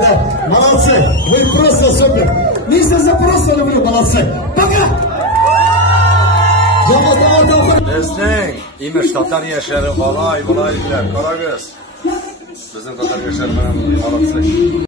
Да. Молодцы. Вы просто супер. Миссия просто люблю. Молодцы. Пока. Destek, imaj Tatar yaşarı, olay, olay, Karagöz. Bizim Tatar yaşarı, молодцы.